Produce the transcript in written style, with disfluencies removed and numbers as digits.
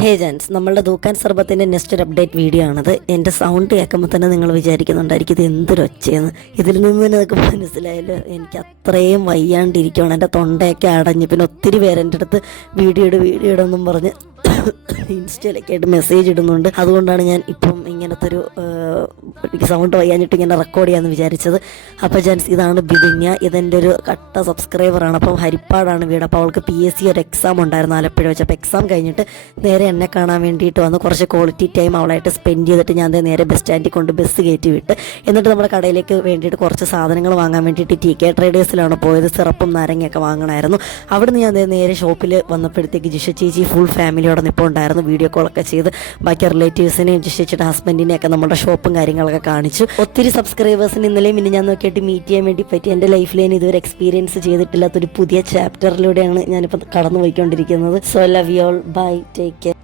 ഹേ ജാൻസ്, നമ്മളുടെ ദൂക്കാൻ സർബത്തിൻ്റെ നെക്സ്റ്റ് ഒരു update video ആണത്. എൻ്റെ സൗണ്ട് കേൾക്കുമ്പോൾ തന്നെ നിങ്ങൾ വിചാരിക്കുന്നുണ്ടായിരിക്കും ഇത് എന്തൊരു ഒച്ചയെന്ന്. ഇതിൽ നിന്ന് തന്നെ നിങ്ങൾക്ക് മനസ്സിലായല്ലോ, എനിക്ക് അത്രയും വയ്യാണ്ടിരിക്കുകയാണ്. എൻ്റെ തൊണ്ടയൊക്കെ അടഞ്ഞ്. പിന്നെ ഒത്തിരി പേര് എൻ്റെ അടുത്ത് വീഡിയോ ഇടുമെന്നും പറഞ്ഞ് ഇൻസ്റ്റയിലൊക്കെ ആയിട്ട് മെസ്സേജ് ഇടുന്നുണ്ട്. അതുകൊണ്ടാണ് ഞാൻ ഇപ്പം ഇങ്ങനത്തെ ഒരു എനിക്ക് സൗണ്ട് വയ്യാഞ്ഞിട്ട് ഇങ്ങനെ റെക്കോർഡ് ചെയ്യാമെന്ന് വിചാരിച്ചത്. അപ്പോൾ ജാൻസ്, ഇതാണ് ബിദിന്യ. ഇതെൻ്റെ ഒരു കട്ട സബ്സ്ക്രൈബറാണ്. അപ്പം ഹരിപ്പാടാണ് വീട്. അപ്പോൾ അവൾക്ക് PSC ഒരു എക്സാം ഉണ്ടായിരുന്നു ആലപ്പുഴ വെച്ച്. അപ്പോൾ എക്സാം കഴിഞ്ഞിട്ട് നേരെ എന്നെ കാണാൻ വേണ്ടിയിട്ട് വന്ന് കുറച്ച് ക്വാളിറ്റി ടൈം അവളായിട്ട് സ്പെൻഡ് ചെയ്തിട്ട് ഞാൻ നേരെ ബസ് സ്റ്റാൻഡിൽ കൊണ്ട് ബസ് കയറ്റി വിട്ട്. എന്നിട്ട് നമ്മുടെ കടയിലേക്ക് വേണ്ടിയിട്ട് കുറച്ച് സാധനങ്ങൾ വാങ്ങാൻ വേണ്ടിയിട്ട് TK ട്രേഡേഴ്സിലാണ് പോയത്. സിറപ്പും നാരങ്ങയൊക്കെ വാങ്ങണമായിരുന്നു. അവിടുന്ന് ഞാൻ നേരെ ഷോപ്പിൽ വന്നപ്പോഴത്തേക്ക് ജിഷ ചേച്ചി ഫുൾ ഫാമിലിയോടെ ഇപ്പോൾ ഉണ്ടായിരുന്നു. വീഡിയോ കോളൊക്കെ ചെയ്ത് ബാക്കി റിലേറ്റീവ്സിനെയും ജിഷ ചേച്ചിയുടെ ഹസ്ബൻഡിനെയൊക്കെ നമ്മുടെ ഷോപ്പും കാര്യങ്ങളൊക്കെ കാണിച്ചു. ഒത്തിരി സബ്സ്ക്രൈബേഴ്സിന് ഇന്നലെയും പിന്നെ ഞാൻ നോക്കിയിട്ട് മീറ്റ് ചെയ്യാൻ വേണ്ടി പറ്റി. എൻ്റെ ലൈഫിൽ ഞാൻ ഇതുവരെ എക്സ്പീരിയൻസ് ചെയ്തിട്ടില്ലാത്തൊരു പുതിയ ചാപ്റ്ററിലൂടെയാണ് ഞാനിപ്പോൾ കടന്നു പോയിക്കൊണ്ടിരിക്കുന്നത്. So love you all, bye, take care.